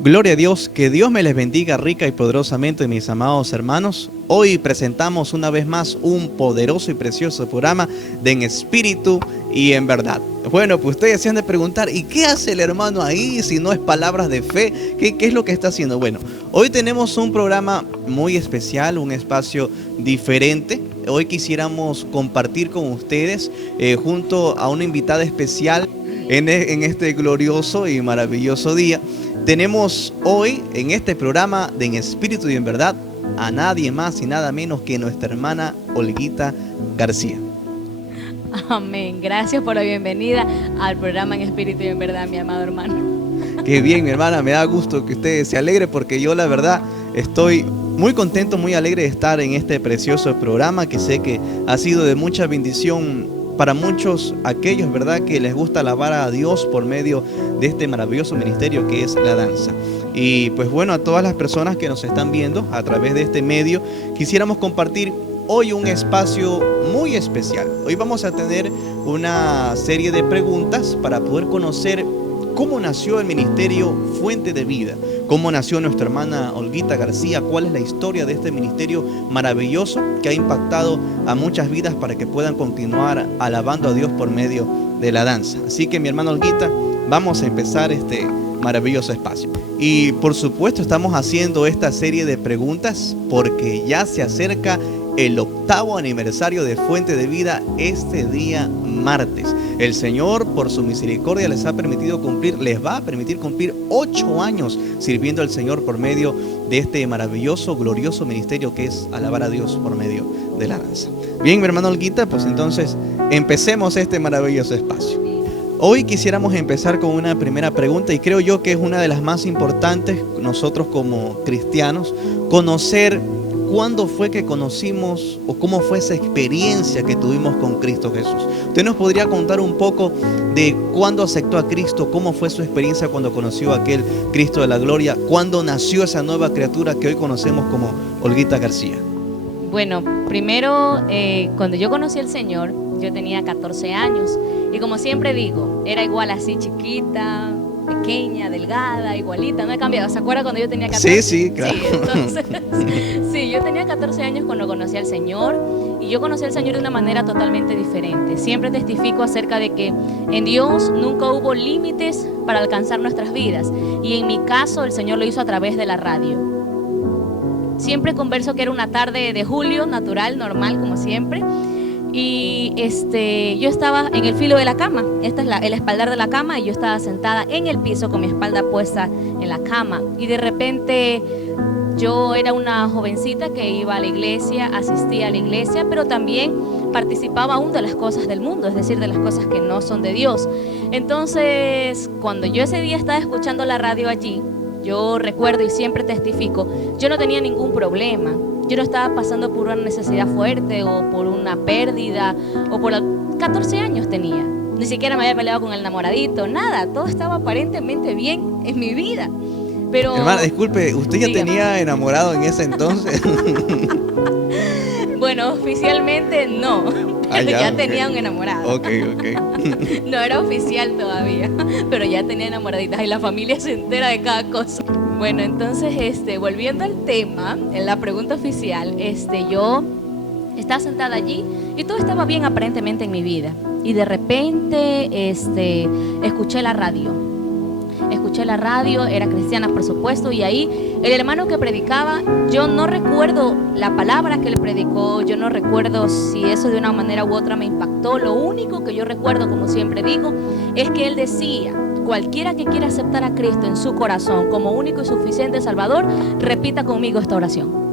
Gloria a Dios, que Dios me les bendiga rica y poderosamente, mis amados hermanos. Hoy presentamos una vez más un poderoso y precioso programa de En Espíritu y en Verdad. Bueno, pues ustedes se han de preguntar, ¿y qué hace el hermano ahí si no es palabras de fe? ¿Qué es lo que está haciendo? Bueno, hoy tenemos un programa muy especial, un espacio diferente. Hoy quisiéramos compartir con ustedes junto a una invitada especial en este glorioso y maravilloso día. Tenemos hoy en este programa de En Espíritu y en Verdad a nadie más y nada menos que nuestra hermana Olguita García. Amén. Gracias por la bienvenida al programa En Espíritu y en Verdad, mi amado hermano. Qué bien, mi hermana, me da gusto que usted se alegre porque yo la verdad estoy muy contento, muy alegre de estar en este precioso programa que sé que ha sido de mucha bendición para muchos aquellos, ¿verdad?, que les gusta alabar a Dios por medio de este maravilloso ministerio que es la danza. Y pues bueno, a todas las personas que nos están viendo a través de este medio, quisiéramos compartir hoy un espacio muy especial. Hoy vamos a tener una serie de preguntas para poder conocer cómo nació el ministerio Fuente de Vida, cómo nació nuestra hermana Olguita García, cuál es la historia de este ministerio maravilloso que ha impactado a muchas vidas para que puedan continuar alabando a Dios por medio de la danza. Así que mi hermana Olguita, vamos a empezar este maravilloso espacio. Y por supuesto estamos haciendo esta serie de preguntas porque ya se acerca el 8º aniversario de Fuente de Vida este día martes. El Señor, por su misericordia, les va a permitir cumplir 8 años sirviendo al Señor por medio de este maravilloso, glorioso ministerio que es alabar a Dios por medio de la danza. Bien, mi hermano Olguita, pues entonces empecemos este maravilloso espacio. Hoy quisiéramos empezar con una primera pregunta y creo yo que es una de las más importantes nosotros como cristianos, conocer ¿cuándo fue que conocimos o cómo fue esa experiencia que tuvimos con Cristo Jesús? ¿Usted nos podría contar un poco de cuándo aceptó a Cristo? ¿Cómo fue su experiencia cuando conoció a aquel Cristo de la gloria? ¿Cuándo nació esa nueva criatura que hoy conocemos como Olguita García? Bueno, primero, cuando yo conocí al Señor, yo tenía 14 años. Y como siempre digo, era igual así chiquita, pequeña, delgada, igualita, no he cambiado. ¿Se acuerda cuando yo tenía 14? Sí, claro. Sí, entonces, sí, yo tenía 14 años cuando conocí al Señor y yo conocí al Señor de una manera totalmente diferente. Siempre testifico acerca de que en Dios nunca hubo límites para alcanzar nuestras vidas y en mi caso el Señor lo hizo a través de la radio. Siempre converso que era una tarde de julio, natural, normal, como siempre. Y yo estaba en el filo de la cama, esta es el espaldar de la cama y yo estaba sentada en el piso con mi espalda puesta en la cama y de repente yo era una jovencita que iba a la iglesia, asistía a la iglesia, pero también participaba aún de las cosas del mundo, es decir, de las cosas que no son de Dios. Entonces, cuando yo ese día estaba escuchando la radio allí, yo recuerdo y siempre testifico, yo no tenía ningún problema. Yo no estaba pasando por una necesidad fuerte o por una pérdida o por 14 años tenía. Ni siquiera me había peleado con el enamoradito, nada. Todo estaba aparentemente bien en mi vida. Pero, hermana, disculpe, ¿usted ya dígame, tenía enamorado en ese entonces? Bueno, oficialmente no, pero ya tenía un enamorado. Ok. No era oficial todavía, pero ya tenía enamoraditas y la familia se entera de cada cosa. Bueno, entonces, volviendo al tema, en la pregunta oficial, yo estaba sentada allí y todo estaba bien aparentemente en mi vida. Y de repente, escuché la radio. Era cristiana, por supuesto, y ahí el hermano que predicaba, yo no recuerdo la palabra que él predicó, yo no recuerdo si eso de una manera u otra me impactó. Lo único que yo recuerdo, como siempre digo, es que él decía: cualquiera que quiera aceptar a Cristo en su corazón como único y suficiente Salvador, repita conmigo esta oración.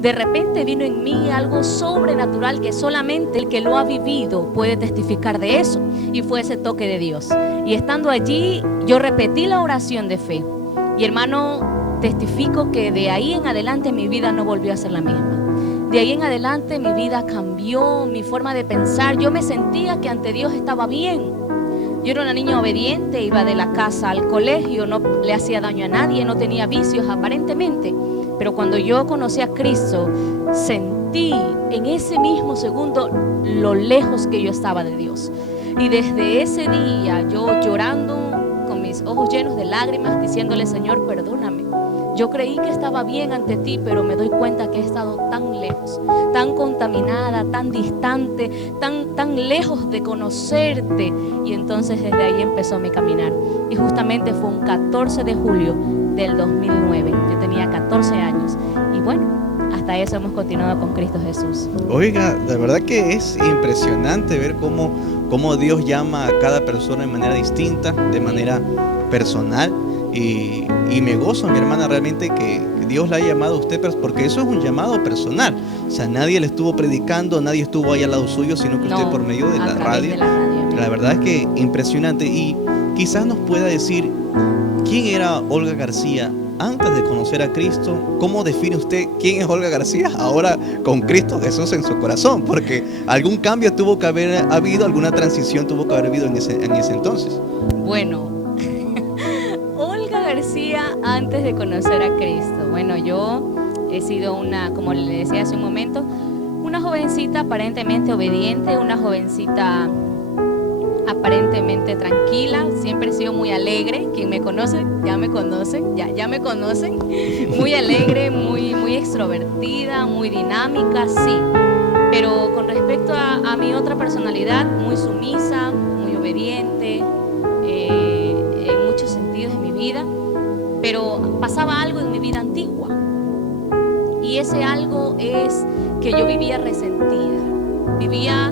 De repente vino en mí algo sobrenatural que solamente el que lo ha vivido puede testificar de eso, y fue ese toque de Dios. Y estando allí, yo repetí la oración de fe. Y hermano, testifico que de ahí en adelante mi vida no volvió a ser la misma. De ahí en adelante mi vida cambió, mi forma de pensar. Yo me sentía que ante Dios estaba bien. Yo era una niña obediente, iba de la casa al colegio, no le hacía daño a nadie, no tenía vicios aparentemente. Pero cuando yo conocí a Cristo, sentí en ese mismo segundo lo lejos que yo estaba de Dios. Y desde ese día, yo llorando con mis ojos ojos llenos de lágrimas, diciéndole: Señor, perdóname. Yo creí que estaba bien ante ti, pero me doy cuenta que he estado tan lejos, tan contaminada, tan distante, tan lejos de conocerte. Y entonces desde ahí empezó mi caminar. Y justamente fue un 14 de julio del 2009. Yo tenía 14 años. Y bueno, hasta eso hemos continuado con Cristo Jesús. Oiga, de verdad que es impresionante ver cómo Dios llama a cada persona de manera distinta, de manera personal. Y me gozo, mi hermana, realmente que Dios la haya llamado a usted, porque eso es un llamado personal. O sea, nadie le estuvo predicando, nadie estuvo ahí al lado suyo, sino que usted por medio de la radio. La verdad es que impresionante. Y quizás nos pueda decir quién era Olga García antes de conocer a Cristo. ¿Cómo define usted quién es Olga García ahora con Cristo Jesús en su corazón? Porque algún cambio tuvo que haber habido, alguna transición tuvo que haber habido en ese entonces. Bueno, Olga García antes de conocer a Cristo. Bueno, yo he sido como le decía hace un momento, una jovencita aparentemente obediente, una jovencita aparentemente tranquila. Siempre he sido muy alegre. Quien me conoce, ya me conocen. Muy alegre, muy extrovertida, muy dinámica, sí. Pero con respecto a mi otra personalidad, muy sumisa, muy obediente, en muchos sentidos de mi vida. Pero pasaba algo en mi vida antigua. Y ese algo es que yo vivía resentida. Vivía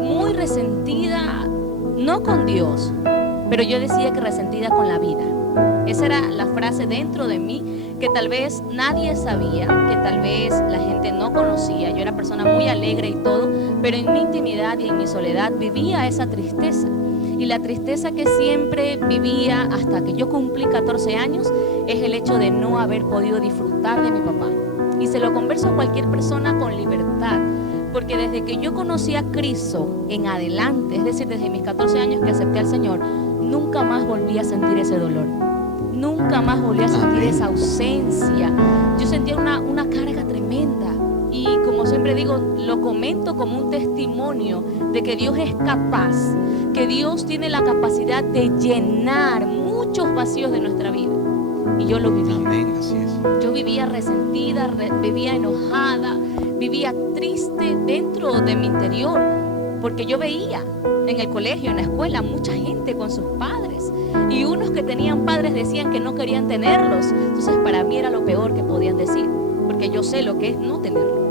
muy resentida, no con Dios, pero yo decía que resentida con la vida. Esa era la frase dentro de mí que tal vez nadie sabía, que tal vez la gente no conocía. Yo era persona muy alegre y todo, pero en mi intimidad y en mi soledad vivía esa tristeza. Y la tristeza que siempre vivía hasta que yo cumplí 14 años es el hecho de no haber podido disfrutar de mi papá. Y se lo converso a cualquier persona con libertad, porque desde que yo conocí a Cristo en adelante, es decir, desde mis 14 años que acepté al Señor, nunca más volví a sentir ese dolor. Nunca más volví a sentir esa ausencia. Yo sentía una carga tremenda. Y como siempre digo, lo comento como un testimonio de que Dios es capaz, que Dios tiene la capacidad de llenar muchos vacíos de nuestra vida. Y yo lo viví. Amén, así es. Yo vivía resentida, vivía enojada, vivía triste dentro de mi interior, porque yo veía en el colegio, en la escuela, mucha gente con sus padres, y unos que tenían padres decían que no querían tenerlos. Entonces para mí era lo peor que podían decir, porque yo sé lo que es no tenerlo.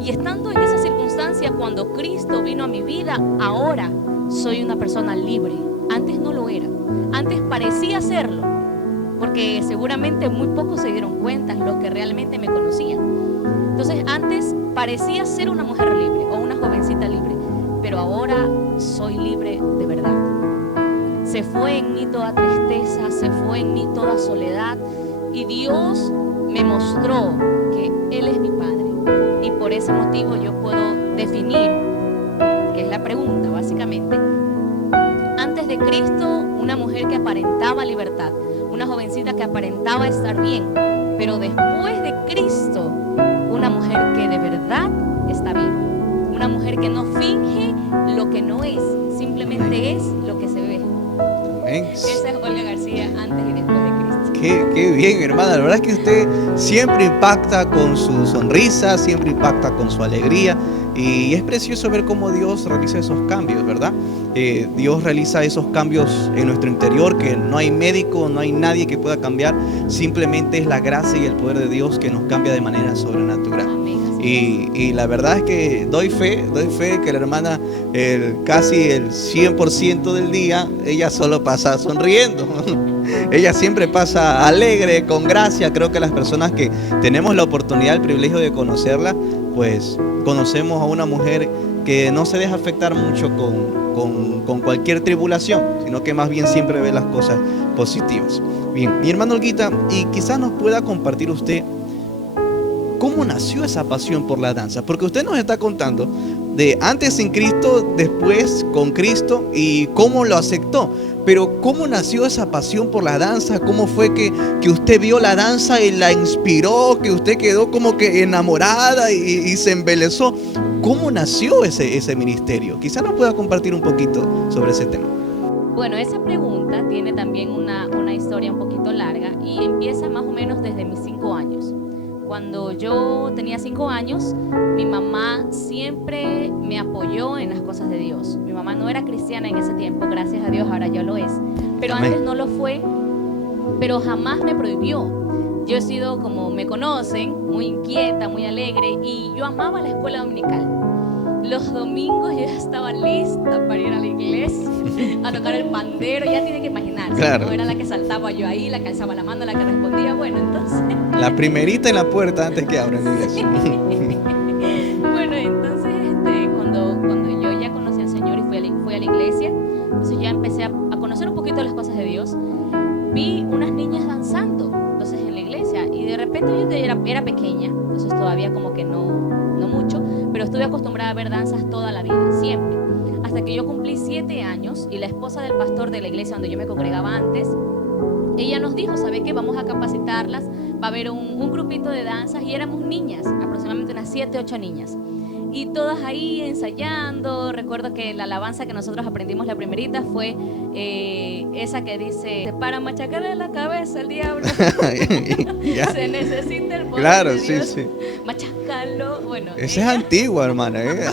Y estando en esa circunstancia, cuando Cristo vino a mi vida, ahora soy una persona libre. Antes no lo era. Antes parecía serlo, porque seguramente muy pocos se dieron cuenta, los que realmente me conocían. Entonces antes parecía ser una mujer libre o una jovencita libre, pero ahora soy libre de verdad. Se fue en mí toda tristeza, se fue en mí toda soledad, y Dios me mostró que Él es mi Padre. Y por ese motivo yo puedo definir, que es la pregunta básicamente, antes de Cristo, una mujer que aparentaba libertad, una jovencita que aparentaba estar bien, pero después de Cristo, una mujer que de verdad está bien, una mujer que no finge lo que no es, simplemente es lo que se ve. Amén. Esa es Olga García antes y después de Cristo. Qué bien, hermana. La verdad es que usted siempre impacta con su sonrisa, siempre impacta con su alegría. Y es precioso ver cómo Dios realiza esos cambios, ¿verdad? Dios realiza esos cambios en nuestro interior, que no hay médico, no hay nadie que pueda cambiar. Simplemente es la gracia y el poder de Dios que nos cambia de manera sobrenatural. Amén. Y la verdad es que doy fe que la hermana casi el 100% del día, ella solo pasa sonriendo. Ella siempre pasa alegre, con gracia. Creo que las personas que tenemos la oportunidad, el privilegio de conocerla, pues conocemos a una mujer que no se deja afectar mucho con cualquier tribulación, sino que más bien siempre ve las cosas positivas. Bien, mi hermano Olguita, y quizás nos pueda compartir usted cómo nació esa pasión por la danza, porque usted nos está contando de antes sin Cristo, después con Cristo y cómo lo aceptó. Pero ¿cómo nació esa pasión por la danza? ¿Cómo fue que usted vio la danza y la inspiró, que usted quedó como que enamorada y se embelezó? ¿Cómo nació ese ministerio? Quizás nos pueda compartir un poquito sobre ese tema. Bueno, esa pregunta tiene también una historia historia un poquito larga y empieza más o menos desde mis 5 años. Cuando yo tenía 5 años, mi mamá siempre me apoyó en las cosas de Dios. Mi mamá no era cristiana en ese tiempo, gracias a Dios ahora ya lo es. Pero Amén. antes no lo fue, pero jamás me prohibió. Yo he sido, como me conocen, muy inquieta, muy alegre y yo amaba la escuela dominical. Los domingos yo ya estaba lista para ir a la iglesia, a tocar el pandero, ya tiene que imaginarse, Claro. ¿no? Era la que saltaba yo ahí, la que alzaba la mano, la que respondía, bueno, entonces... La primerita en la puerta antes que abran la iglesia. Bueno, entonces cuando yo ya conocí al Señor y fui a la iglesia, entonces ya empecé a conocer un poquito las cosas de Dios. Vi unas niñas danzando, entonces en la iglesia, y de repente yo era pequeña, entonces todavía como que no mucho, pero estuve acostumbrada a ver danzas toda la vida, siempre. Hasta que yo cumplí 7 años y la esposa del pastor de la iglesia donde yo me congregaba antes, ella nos dijo, ¿sabe qué? Vamos a capacitarlas, va a haber un grupito de danzas, y éramos niñas, aproximadamente unas 7, 8 niñas. Y todas ahí ensayando. Recuerdo que la alabanza que nosotros aprendimos, la primerita, fue esa que dice: para machacarle la cabeza al diablo Ya. se necesita el poder Claro, de sí, Dios. sí. Machacarlo, bueno. Esa es antigua, hermana, ¿eh?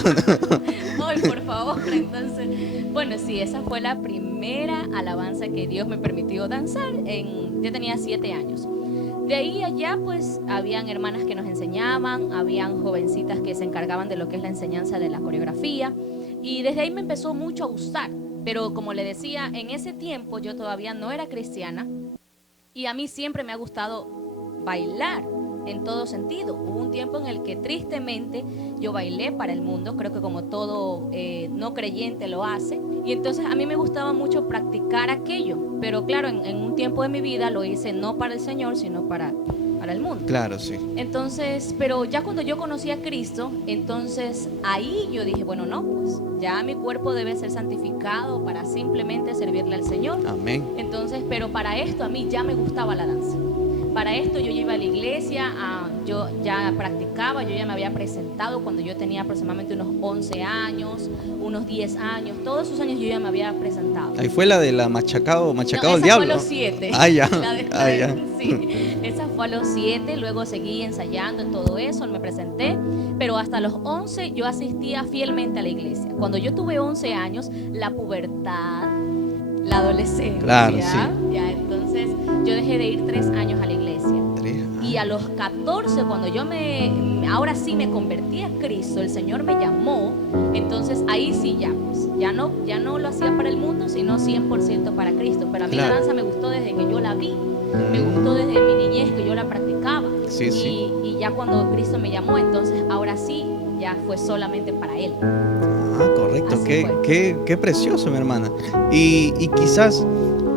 Ay, por favor. Entonces, bueno, sí, esa fue la primera alabanza que Dios me permitió danzar. Yo tenía 7 años. De ahí allá, pues, habían hermanas que nos enseñaban, habían jovencitas que se encargaban de lo que es la enseñanza de la coreografía, y desde ahí me empezó mucho a gustar. Pero como le decía, en ese tiempo yo todavía no era cristiana, y a mí siempre me ha gustado bailar en todo sentido. Hubo un tiempo en el que tristemente yo bailé para el mundo, creo que como todo no creyente lo hace, y entonces a mí me gustaba mucho practicar aquello, pero claro, en un tiempo de mi vida lo hice no para el Señor, sino para el mundo. Claro, sí. Entonces, pero ya cuando yo conocí a Cristo, entonces ahí yo dije, bueno, no, pues ya mi cuerpo debe ser santificado para simplemente servirle al Señor. Amén. Entonces, pero para esto a mí ya me gustaba la danza. Para esto yo iba a la iglesia, yo ya practicaba, yo ya me había presentado cuando yo tenía aproximadamente unos 11 años, unos 10 años, todos esos años yo ya me había presentado. Ahí fue la de la machacado No, al esa diablo. fue a los 7. Ah, ya. Ya. Sí, esa fue a los 7, luego seguí ensayando en todo eso, me presenté, pero hasta los 11 yo asistía fielmente a la iglesia. Cuando yo tuve 11 años, la pubertad, la adolescencia, Claro, sí. ya, entonces yo dejé de ir 3 años a la iglesia. 3 años. Y a los 14, cuando yo ahora sí me convertí a Cristo, el Señor me llamó, entonces ahí sí ya, pues, ya no lo hacía para el mundo, sino 100% para Cristo. Pero a mí Claro. la danza me gustó desde que yo la vi, me gustó desde mi niñez que yo la practicaba. Sí, sí. Y ya cuando Cristo me llamó, entonces ahora sí, ya fue solamente para Él. Ah, correcto. Así fue. Qué precioso, mi hermana. Y quizás,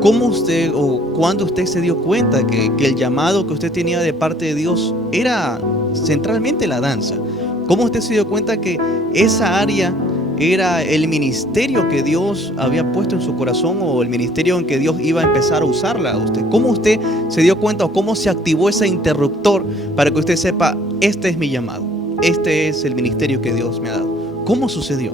¿cómo usted o cuándo usted se dio cuenta que el llamado que usted tenía de parte de Dios era centralmente la danza? ¿Cómo usted se dio cuenta que esa área era el ministerio que Dios había puesto en su corazón, o el ministerio en que Dios iba a empezar a usarla a usted? ¿Cómo usted se dio cuenta o cómo se activó ese interruptor para que usted sepa, este es mi llamado, este es el ministerio que Dios me ha dado? ¿Cómo sucedió?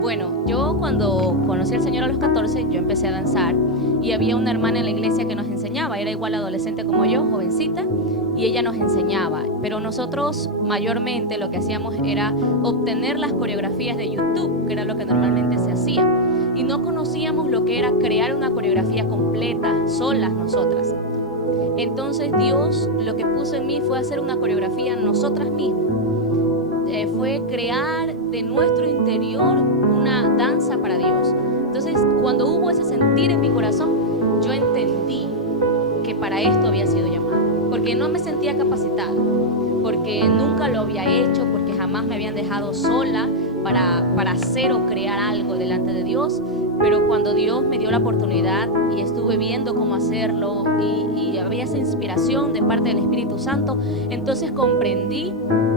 Bueno, yo cuando conocí al Señor a los 14, yo empecé a danzar y había una hermana en la iglesia que nos enseñaba, era igual adolescente como yo, jovencita, y ella nos enseñaba, pero nosotros mayormente lo que hacíamos era obtener las coreografías de YouTube, que era lo que normalmente se hacía, y no conocíamos lo que era crear una coreografía completa, solas nosotras. Entonces Dios lo que puso en mí fue hacer una coreografía nosotras mismas. Fue crear de nuestro interior una danza para Dios. Entonces, cuando hubo ese sentir en mi corazón, yo entendí que para esto había sido llamado, porque no me sentía capacitada, porque nunca lo había hecho, porque jamás me habían dejado sola para hacer o crear algo delante de Dios. Pero cuando Dios me dio la oportunidad y estuve viendo cómo hacerlo y había esa inspiración de parte del Espíritu Santo, entonces comprendí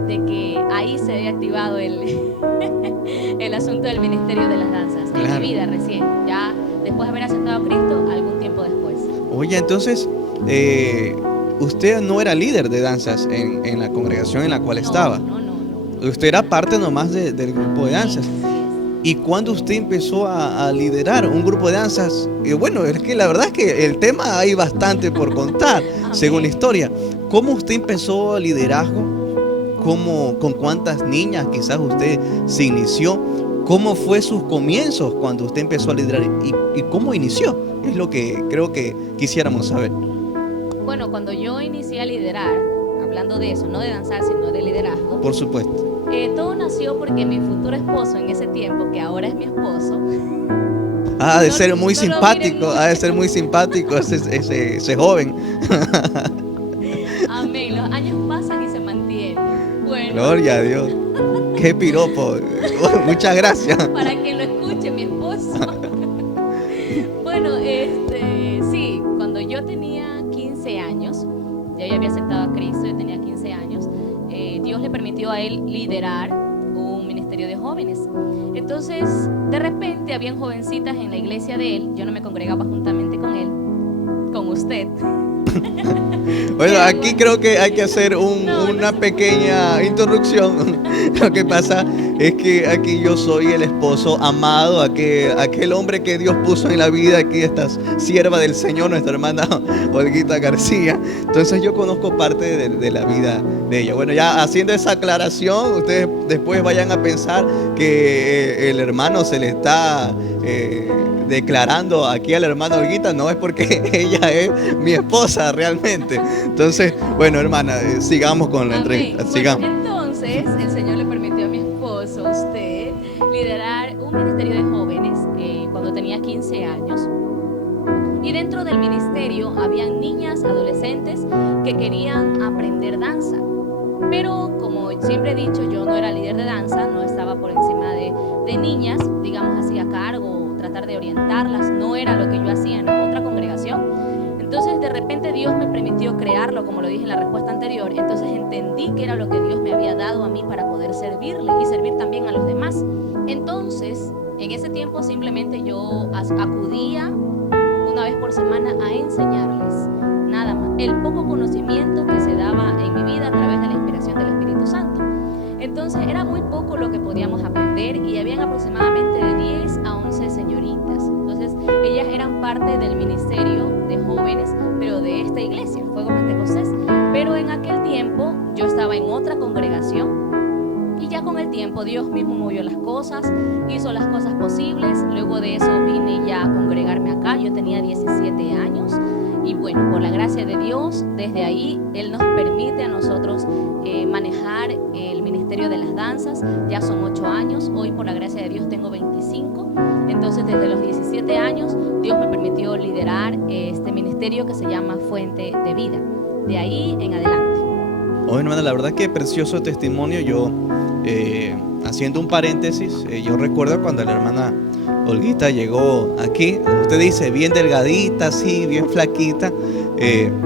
de que ahí se había activado el asunto del ministerio de las danzas en Claro. mi vida recién, ya después de haber aceptado a Cristo algún tiempo después. Oye, entonces, usted no era líder de danzas en la congregación en la cual estaba. No. Usted era parte nomás del grupo de danzas. Sí. ¿Y cuando usted empezó a liderar un grupo de danzas? Bueno, es que la verdad es que el tema hay bastante por contar, según la historia. ¿Cómo usted empezó a liderazgo? ¿Con cuántas niñas quizás usted se inició? ¿Cómo fue sus comienzos cuando usted empezó a liderar? ¿Y cómo inició? Es lo que creo que quisiéramos saber. Bueno, cuando yo inicié a liderar, hablando de eso, no de danzar, sino de liderazgo. Por supuesto. Todo nació porque mi futuro esposo en ese tiempo, que ahora es mi esposo. Ha de ser muy simpático, ha de ser muy simpático ese joven. Amén, los años pasan y se mantienen. Bueno. Gloria a Dios. Qué piropo. Muchas gracias. Para que lo escuche mi esposo. Bueno, sí, cuando yo tenía 15 años, ya yo había aceptado a Cristo, yo tenía 15 años, Dios le permitió a él liderar un ministerio de jóvenes. Entonces, de repente, habían jovencitas en la iglesia de él, yo no me congregaba juntamente con él, con usted. Bueno, aquí creo que hay que hacer una pequeña introducción. Lo que pasa es que aquí yo soy el esposo amado, aquel hombre que Dios puso en la vida. Aquí esta sierva del Señor, nuestra hermana Olguita García. Entonces yo conozco parte de la vida de ella. Bueno, ya haciendo esa aclaración, ustedes después vayan a pensar que el hermano se le está declarando aquí a la hermana Olguita. No es porque ella es mi esposa realmente. Entonces, bueno, hermana, sigamos con la entrevista. Sigamos. Bueno, entonces, el Señor le permitió a mi esposo, a usted, liderar un ministerio de jóvenes cuando tenía 15 años. Y dentro del ministerio habían niñas, adolescentes que querían aprender danza. Pero como siempre he dicho, yo no era líder de danza, no estaba por encima de niñas, digamos así, a cargo, tratar de orientarlas. No era lo que yo hacía en la otra congregación. Entonces de repente Dios me permitió crearlo, como lo dije en la respuesta anterior. Entonces entendí que era lo que Dios me había dado a mí para poder servirle y servir también a los demás. Entonces, en ese tiempo simplemente yo acudía una vez por semana a enseñarles, nada más, el poco conocimiento que se daba en mi vida a través de la inspiración del Espíritu Santo. Entonces era muy poco lo que podíamos aprender y habían aproximadamente de 10 a 11 señoritas. Entonces ellas eran parte del ministerio de jóvenes, pero de esta iglesia, Fuego Pentecostés. Pero en aquel tiempo yo estaba en otra congregación y ya con el tiempo Dios mismo movió las cosas, hizo las cosas posibles. Luego de eso vine ya a congregarme acá, yo tenía 17 años. Y bueno, por la gracia de Dios, desde ahí Él nos permite a nosotros manejar el ministerio de las danzas. Ya son 8 años, hoy por la gracia de Dios tengo 25. Entonces desde los 17 años Dios me permitió liderar este ministerio que se llama Fuente de Vida. De ahí en adelante. Oh, hermana, la verdad que precioso testimonio. Yo, haciendo un paréntesis, yo recuerdo cuando la hermana Olguita llegó aquí, usted dice, bien delgadita, así, bien flaquita.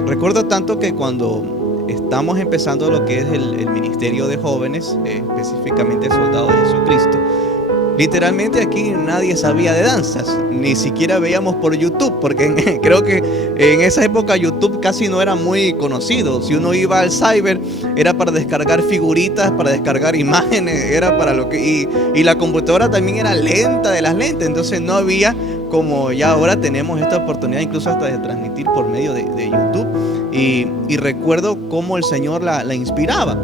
Recuerdo tanto que cuando estamos empezando lo que es el ministerio de jóvenes, específicamente Soldados de Jesucristo, literalmente aquí nadie sabía de danzas, ni siquiera veíamos por YouTube, porque creo que en esa época YouTube casi no era muy conocido. Si uno iba al cyber era para descargar figuritas, para descargar imágenes, era para lo que y la computadora también era lenta de las lentes, entonces no había como ya ahora tenemos esta oportunidad incluso hasta de transmitir por medio de YouTube. Y recuerdo cómo el Señor la inspiraba,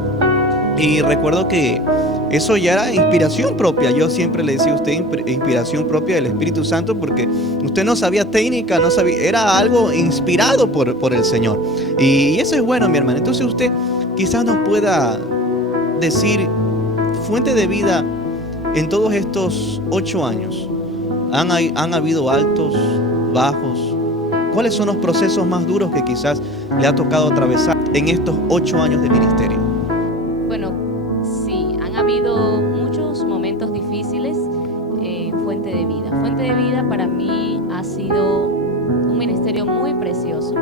y recuerdo que eso ya era inspiración propia. Yo siempre le decía a usted inspiración propia del Espíritu Santo, porque usted no sabía técnica, no sabía, era algo inspirado por el Señor. Y eso es bueno, mi hermano. Entonces usted quizás nos pueda decir, Fuente de Vida, en todos estos 8 años, ¿han habido altos, bajos? ¿Cuáles son los procesos más duros que quizás le ha tocado atravesar en estos 8 años de ministerio? Bueno, sí, han habido muchos momentos difíciles en Fuente de Vida. Fuente de Vida para mí ha sido un ministerio muy precioso,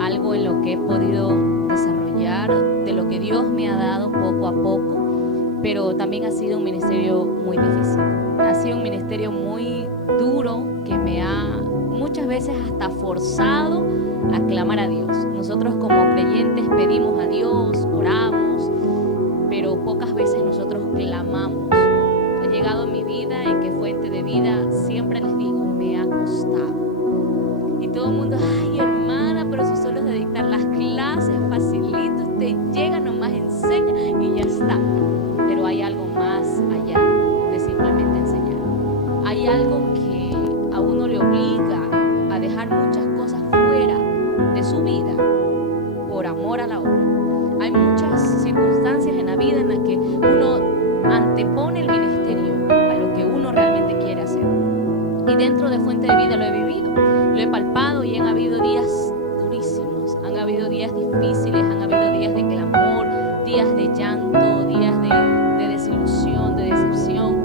algo en lo que he podido desarrollar de lo que Dios me ha dado poco a poco, pero también ha sido un ministerio muy difícil. Ha sido un ministerio muy duro que me ha muchas veces hasta forzado a clamar a Dios. Nosotros como creyentes pedimos a Dios, oramos, pero pocas veces nosotros clamamos. Ha llegado en mi vida en que fue su vida por amor a la obra. Hay muchas circunstancias en la vida en las que uno antepone el ministerio a lo que uno realmente quiere hacer. Y dentro de Fuente de Vida lo he vivido, lo he palpado, y han habido días durísimos, han habido días difíciles, han habido días de clamor, días de llanto, días de desilusión, de decepción,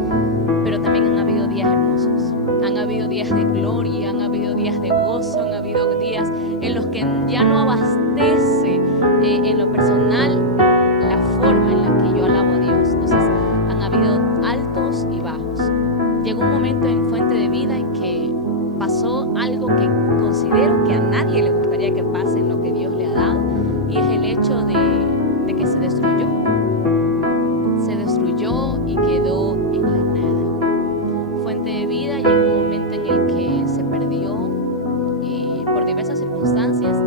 pero también han habido días hermosos, han habido días de gloria, han habido días de gozo, han habido días en los que ya no abastece en lo personal la forma en la que yo alabo a Dios. Entonces han habido altos y bajos. Llegó un momento en Fuente de Vida en que pasó algo que considero que a nadie le gustaría que pase en lo que Dios le ha dado, y es el hecho de que se destruyó y quedó en la nada. Fuente de Vida llegó un momento en el que se perdió por diversas circunstancias.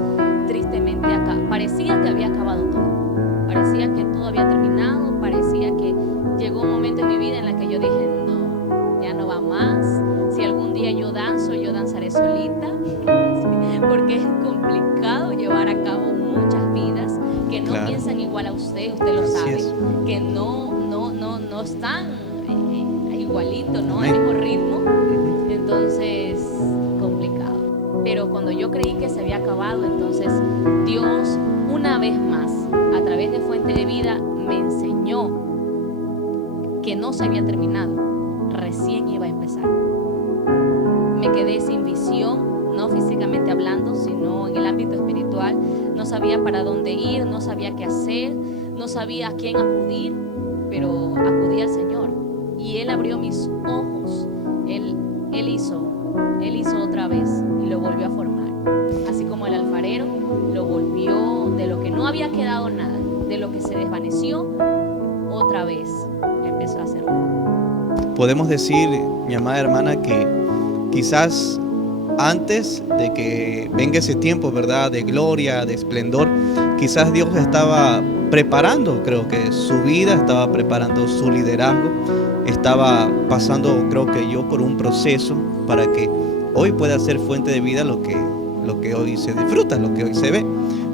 Tristemente parecía que había acabado todo, parecía que todo había terminado, parecía que llegó un momento en mi vida en la que yo dije, no, ya no va más. Si algún día yo danzo, yo danzaré solita, porque es complicado llevar a cabo muchas vidas que no piensan igual a usted lo sabe, que no están igualitos, ¿no? Al mismo ritmo. Entonces, complicado. Pero cuando yo creí que se había acabado, entonces Dios, una vez más, a través de Fuente de Vida, me enseñó que no se había terminado, recién iba a empezar. Me quedé sin visión, no físicamente hablando, sino en el ámbito espiritual. No sabía para dónde ir, no sabía qué hacer, no sabía a quién acudir, pero acudí al Señor y Él abrió mis ojos. Él hizo otra vez y lo volvió a formar, así como el alfarero lo volvió de lo que no había quedado nada, de lo que se desvaneció, otra vez empezó a hacerlo. Podemos decir, mi amada hermana, que quizás antes de que venga ese tiempo, ¿verdad?, de gloria, de esplendor, quizás Dios estaba preparando, creo que su vida, estaba preparando su liderazgo, estaba pasando, creo que yo, por un proceso para que hoy pueda ser Fuente de Vida lo que hoy se disfruta, lo que hoy se ve.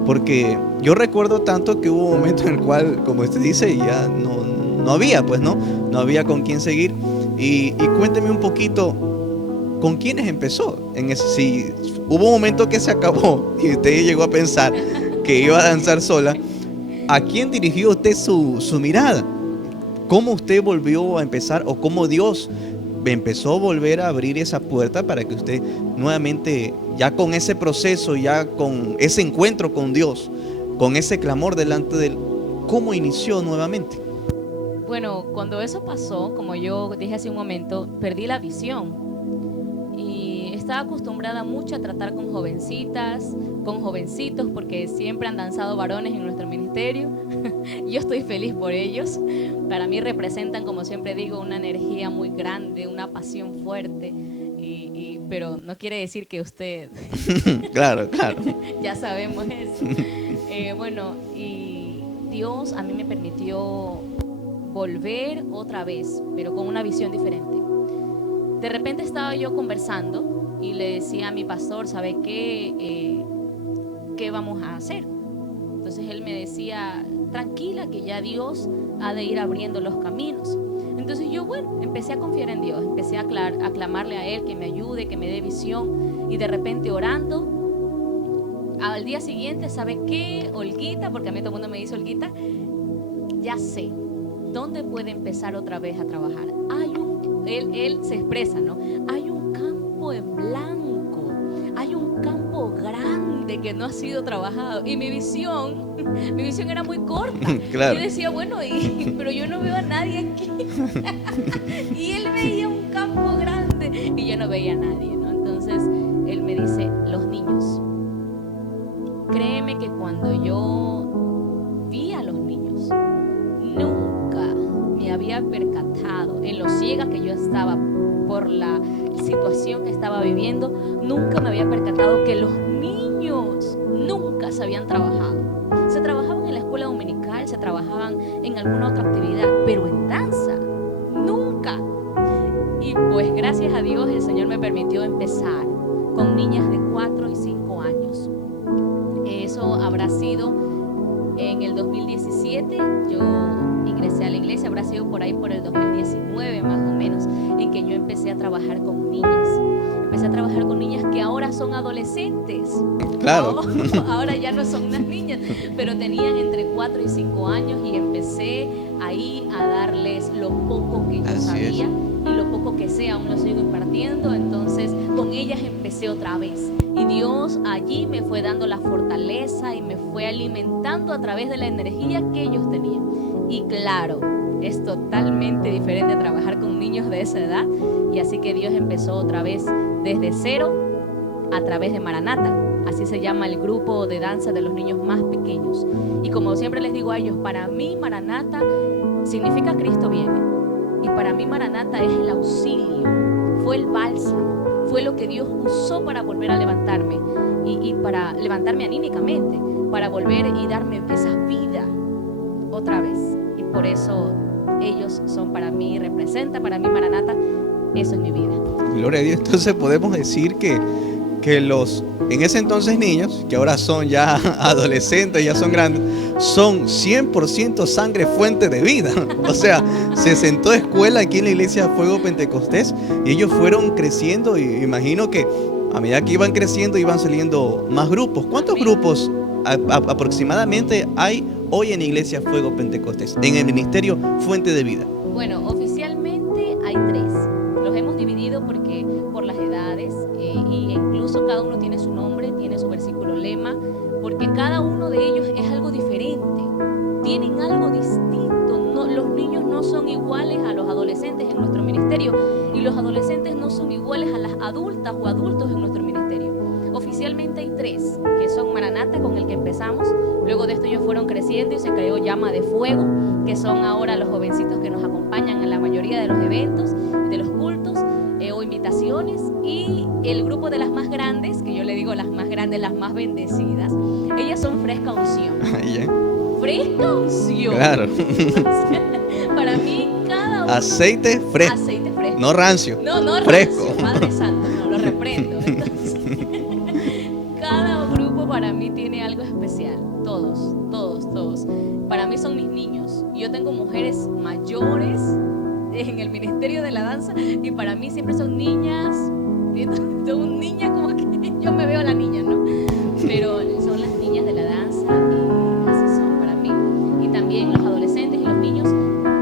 Porque yo recuerdo tanto que hubo un momento en el cual, como usted dice, ya no había, pues no había con quién seguir. Y cuénteme un poquito, ¿con quiénes empezó? Si hubo un momento que se acabó y usted llegó a pensar que iba a danzar sola, ¿a quién dirigió usted su mirada? ¿Cómo usted volvió a empezar, o cómo Dios empezó a volver a abrir esa puerta para que usted nuevamente, ya con ese proceso, ya con ese encuentro con Dios, con ese clamor delante de Él, cómo inició nuevamente? Bueno, cuando eso pasó, como yo dije hace un momento, perdí la visión. Y estaba acostumbrada mucho a tratar con jovencitas, con jovencitos, porque siempre han danzado varones en nuestro ministerio. Yo estoy feliz por ellos. Para mí representan, como siempre digo, una energía muy grande, una pasión fuerte. Pero no quiere decir que usted... Claro. Ya sabemos eso. Bueno, y Dios a mí me permitió volver otra vez, pero con una visión diferente. De repente estaba yo conversando y le decía a mi pastor, ¿sabe qué? ¿Qué vamos a hacer? Entonces él me decía, tranquila, que ya Dios ha de ir abriendo los caminos. Entonces yo, empecé a confiar en Dios, empecé a clamarle a Él que me ayude, que me dé visión. Y de repente orando, al día siguiente, ¿sabe qué? Olguita, porque a mí todo el mundo me dice Olguita, ya sé dónde puede empezar otra vez a trabajar. Él se expresa, ¿no? Hay un campo en blanco, hay un campo grande que no ha sido trabajado. Y mi visión era muy corta. Claro. Yo decía, pero yo no veo a nadie aquí. Y él veía un campo grande y yo no veía a nadie, ¿no? Entonces él me dice, los niños. Créeme que cuando yo vi a los niños, nunca me había percatado, en lo ciega que yo estaba por la situación que estaba viviendo, nunca me había percatado que los niños nunca se habían trabajado. Se trabajaban en la escuela dominical, se trabajaban en alguna otra actividad, pero en danza, nunca. Y pues gracias a Dios el Señor me permitió empezar con niñas de 4 y 5 años. 2017 yo ingresé a la iglesia, habrá sido por ahí por el 2019 más o menos, en que yo empecé a trabajar con niñas. Empecé a trabajar con niñas que ahora son adolescentes. Claro. Ahora ya no son unas niñas, pero tenían entre 4 y 5 años y empecé ahí a darles lo poco que yo sabía y lo poco que sé, aún lo sigo impartiendo. Entonces con ellas empecé otra vez y Dios allí me fue dando la fortaleza y me fue alimentando a través de la energía que ellos tenían. Y claro, es totalmente diferente a trabajar con niños de esa edad, y así que Dios empezó otra vez desde cero a través de Maranata. Así se llama el grupo de danza de los niños más pequeños. Y como siempre les digo a ellos, para mí Maranata significa Cristo viene. Y para mí Maranata es el auxilio, fue el bálsamo, fue lo que Dios usó para volver a levantarme y para levantarme anímicamente, para volver y darme esa vida otra vez. Y por eso ellos son para mí, representa para mí Maranata, eso es mi vida. Gloria a Dios. Entonces podemos decir que los en ese entonces niños, que ahora son ya adolescentes, ya son grandes, son 100% sangre fuente de vida. O sea, se sentó escuela aquí en la iglesia Fuego Pentecostés y ellos fueron creciendo, y imagino que a medida que iban creciendo iban saliendo más grupos. ¿Cuántos grupos aproximadamente hay hoy en la iglesia Fuego Pentecostés, en el ministerio Fuente de Vida? Bueno, oficialmente hay 3. Los hemos dividido porque por las edades y incluso cada uno tiene su nombre, tiene su versículo lema, porque cada uno de ellos es algo diferente, tienen algo distinto. No, los niños no son iguales a los adolescentes en nuestro ministerio y los adolescentes no son iguales a las adultas o adultos en nuestro ministerio. Oficialmente hay 3, que son Maranata, con el que empezamos. Luego de esto ellos fueron creciendo y se creó Llama de Fuego, que son ahora los jovencitos que nos acompañan en la mayoría de los eventos, de los cultos o invitaciones. Y el grupo de las más grandes, que yo le digo las más grandes, las más bendecidas, ellas son Fresca Unción. Fresca Unción. Claro. Para mí cada uno... Aceite fresco. Aceite fresco. No rancio. No fresco. Rancio, Padre Santo, no, lo reprendo. Entonces, cada grupo para mí tiene algo especial. Todos. Para mí son mis niños. Yo tengo mujeres mayores en el ministerio de la danza y para mí siempre son niñas. Son niñas como que yo me veo a la niña, ¿no? Pero son las niñas de la danza y así son para mí. Y también los adolescentes y los niños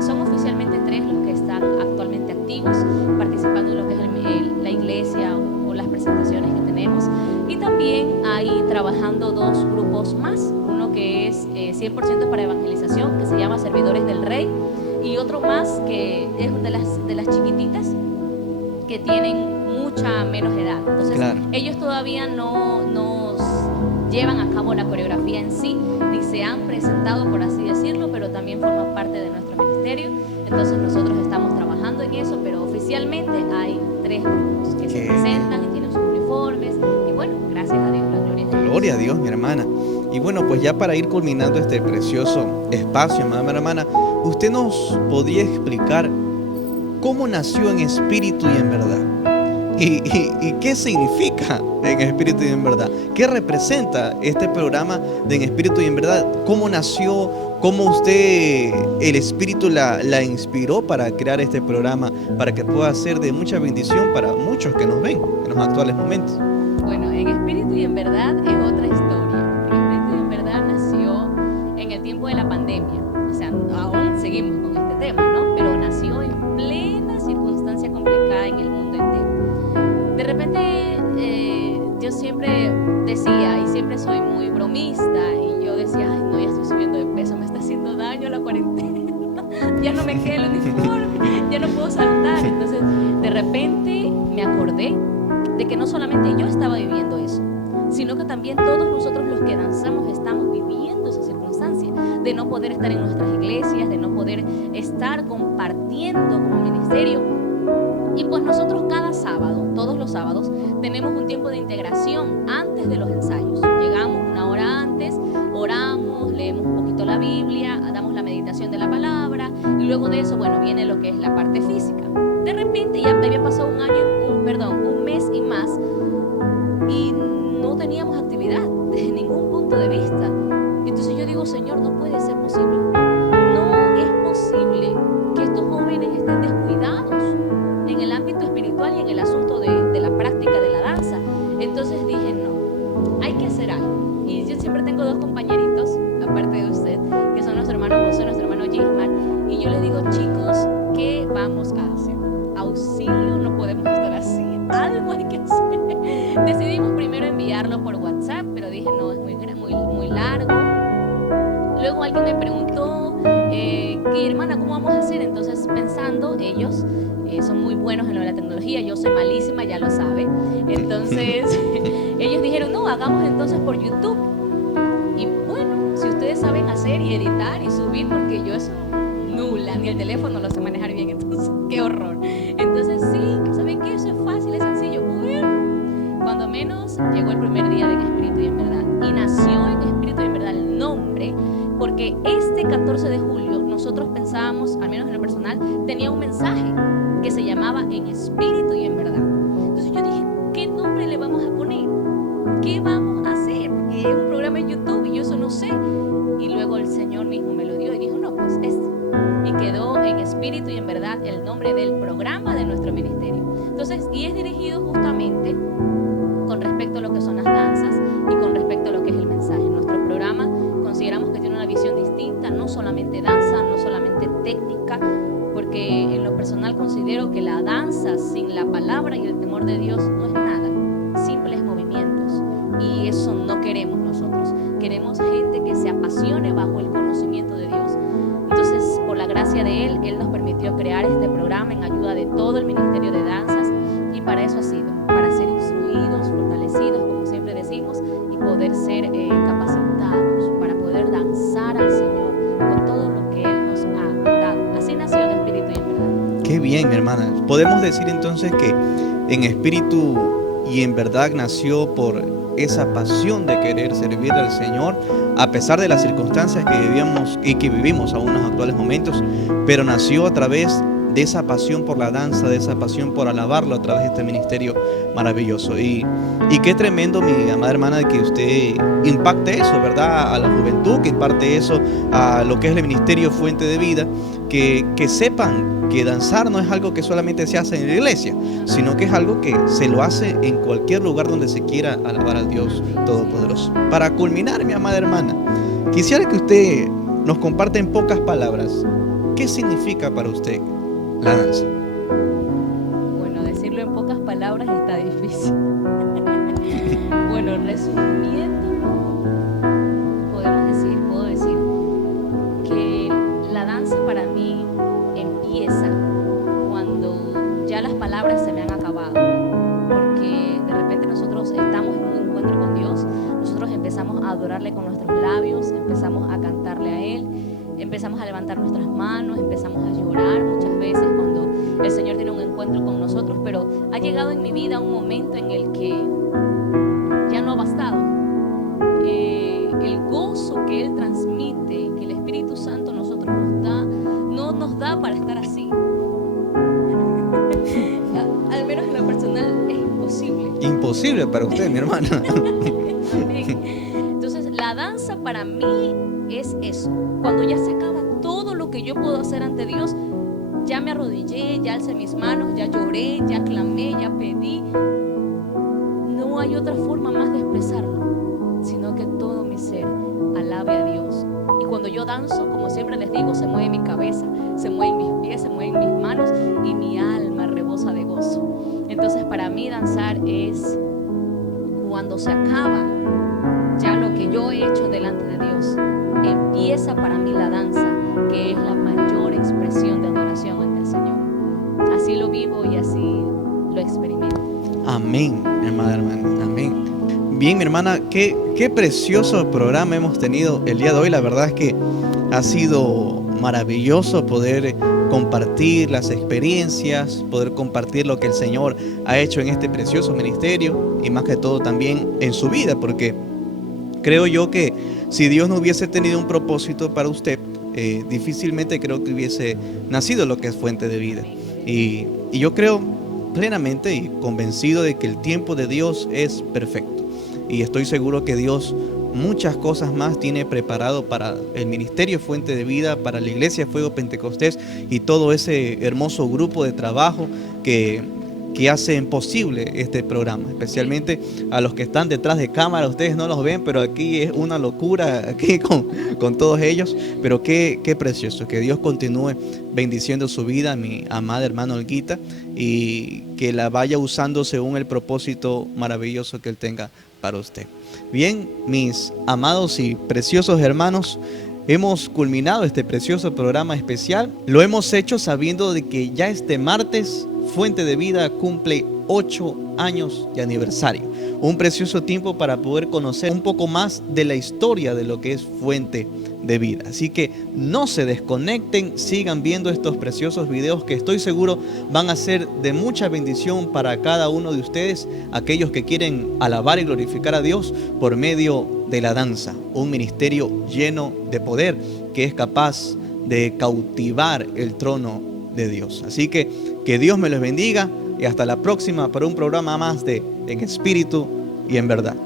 son oficialmente 3 los que están actualmente activos, participando en lo que es la iglesia o las presentaciones que tenemos. Y también hay trabajando 2 grupos más, uno que es 100% para evangelización, que se llama Servidores del Rey, y otro más que es de las chiquititas que tienen mucha menos edad. Entonces, claro, ellos todavía no nos llevan a cabo la coreografía en sí, ni se han presentado, por así decirlo, pero también forman parte de nuestro ministerio. Entonces nosotros estamos trabajando en eso, pero oficialmente hay 3 grupos que se presentan y tienen sus uniformes. Y bueno, gracias a Dios, la gloria a Dios. Gloria a Dios, mi hermana. Y bueno, pues ya para ir culminando este precioso espacio, mi hermana, ¿usted nos podría explicar cómo nació en espíritu y en verdad? ¿Y qué significa en espíritu y en verdad? ¿Qué representa este programa de En Espíritu y en Verdad? ¿Cómo nació? ¿Cómo usted, el Espíritu la inspiró para crear este programa, para que pueda ser de mucha bendición para muchos que nos ven en los actuales momentos? Bueno, En Espíritu y en Verdad es otra historia. En Espíritu y en Verdad nació en el tiempo de la pandemia. O sea, aún seguimos con este tema, ¿no? Pero nació en plena circunstancia complicada en el mundo entero. De repente, yo siempre decía, y siempre soy muy bromista, y yo decía, ay, no, ya estoy subiendo de peso, me está haciendo daño la cuarentena, ya no me queda el uniforme, ya no puedo saltar. Entonces, de repente me acordé de que no solamente yo estaba viviendo eso, sino que también todos nosotros los que danzamos estamos viviendo esa circunstancia de no poder estar en nuestras iglesias, de no poder estar compartiendo como ministerio. Y pues nosotros cada sábado, todos los sábados, tenemos un tiempo de integración antes de los ensayos. Llegamos 1 hora antes, oramos, leemos un poquito la Biblia, damos la meditación de la palabra y luego de eso, bueno, viene lo que es la parte física. De repente ya había pasado un mes y más y no teníamos actividad desde ningún punto de vista. Entonces yo digo, Señor, no puede ser posible. siempre tengo dos compañeritos, aparte de usted, que son nuestro hermano José y nuestro hermano Gismar, y yo les digo, chicos, ¿qué vamos a hacer? Auxilio, no podemos estar así, algo hay que hacer. Decidimos primero enviarlo por WhatsApp, pero dije, no, es muy largo. Luego alguien me preguntó, ¿qué hermana, cómo vamos a hacer? Entonces pensando, ellos son muy buenos en lo de la tecnología, yo soy malísima, ya lo sabe. Entonces ellos dijeron, no, hagamos entonces por YouTube. Y bueno, si ustedes saben hacer y editar y subir, porque yo eso nula, ni el teléfono lo sé manejar bien, entonces qué horror. Entonces sí, ¿saben qué? Eso es fácil, es sencillo. Bueno, cuando menos llegó el primer día de En Espíritu y en Verdad, y nació En Espíritu y en Verdad el nombre, porque este 14 de julio nosotros pensábamos, al menos en lo personal, tenía un mensaje que se llamaba En Espíritu y en Verdad. Entonces yo dije, ¿qué nombre le vamos a poner? ¿Qué vamos a hacer? Porque es un programa en YouTube y yo eso no sé. Y luego el Señor mismo me lo dio y dijo, no, pues y quedó En Espíritu y en Verdad el nombre del programa de nuestro ministerio. Entonces, y es dirigido justamente con respecto a lo que son las danzas y con respecto a lo que es el mensaje. Nuestro programa consideramos que tiene una visión distinta, no solamente danza, no solamente técnica, porque en lo personal considero que la danza sin la palabra y el temor de Dios no es nada, simples movimientos, y eso no queremos nosotros. Queremos gente que se apasione bajo el conocimiento de Dios. Entonces, por la gracia de Él nos permitió crear este programa en ayuda de todo el Ministerio de Danzas, y para eso ha sido, para ser instruidos, fortalecidos, como siempre decimos, y poder ser capacitados para poder danzar al Señor con todo lo que Él nos ha dado. Así nació En Espíritu y en Verdad. Qué bien, mi hermana. Podemos decir entonces que En Espíritu y en Verdad nació por esa pasión de querer servir al Señor, a pesar de las circunstancias que vivíamos y que vivimos aún en los actuales momentos, pero nació a través de esa pasión por la danza, de esa pasión por alabarlo a través de este ministerio maravilloso. Y qué tremendo, mi amada hermana, de que usted impacte eso, ¿verdad? A la juventud, que imparte eso a lo que es el Ministerio Fuente de Vida, que sepan que danzar no es algo que solamente se hace en la iglesia, sino que es algo que se lo hace en cualquier lugar donde se quiera alabar al Dios Todopoderoso. Para culminar, mi amada hermana, quisiera que usted nos comparte en pocas palabras qué significa para usted la danza. Bueno, decirlo en pocas palabras está difícil. Bueno, resumiéndolo, puedo decir que la danza para mí empieza cuando ya las palabras se me han acabado, porque de repente nosotros estamos en un encuentro con Dios, nosotros empezamos a adorarle con nuestros labios, empezamos a cantarle a Él, empezamos a levantar nuestras manos, empezamos a llorar muchas veces cuando el Señor tiene un encuentro con nosotros, pero ha llegado en mi vida un momento en el que ya no ha bastado. El gozo que Él transmite, que el Espíritu Santo a nosotros nos da, no nos da para estar así. Al menos en lo personal es imposible. Imposible para usted, mi hermana. Amén. Entonces, la danza para mí es eso. Cuando ya se acaba todo lo que yo puedo hacer ante Dios, ya me arrodillé, ya alcé mis manos, ya lloré, ya clamé, ya pedí. No hay otra forma más de expresarlo, sino que todo mi ser alabe a Dios. Y cuando yo danzo, como siempre les digo, se mueve mi cabeza, se mueven mis pies, se mueven mis manos y mi alma rebosa de gozo. Entonces, para mí danzar es cuando se acaba ya lo que yo he hecho delante de Dios. Empieza para mí la danza, que es la mayor expresión de adoración ante el Señor. Así lo vivo y así lo experimento. Amén, mi amada hermana, amén. Bien, mi hermana, qué precioso programa hemos tenido el día de hoy. La verdad es que ha sido maravilloso poder compartir las experiencias, poder compartir lo que el Señor ha hecho en este precioso ministerio y más que todo también en su vida, porque creo yo que si Dios no hubiese tenido un propósito para usted, difícilmente creo que hubiese nacido lo que es Fuente de Vida. Y yo creo plenamente y convencido de que el tiempo de Dios es perfecto. Y estoy seguro que Dios muchas cosas más tiene preparado para el Ministerio Fuente de Vida, para la Iglesia Fuego Pentecostés y todo ese hermoso grupo de trabajo que que hacen posible este programa, especialmente a los que están detrás de cámara. Ustedes no los ven, pero aquí es una locura aquí con todos ellos. Pero qué precioso, que Dios continúe bendiciendo su vida, mi amada hermana Olguita, y que la vaya usando según el propósito maravilloso que Él tenga para usted. Bien, mis amados y preciosos hermanos, hemos culminado este precioso programa especial. Lo hemos hecho sabiendo de que ya este martes Fuente de Vida cumple 8 años de aniversario. Un precioso tiempo para poder conocer un poco más de la historia de lo que es Fuente de Vida. Así que no se desconecten, sigan viendo estos preciosos videos que estoy seguro van a ser de mucha bendición para cada uno de ustedes, aquellos que quieren alabar y glorificar a Dios por medio de la danza, un ministerio lleno de poder que es capaz de cautivar el trono de Dios. Así que Dios me los bendiga y hasta la próxima para un programa más de En Espíritu y en Verdad.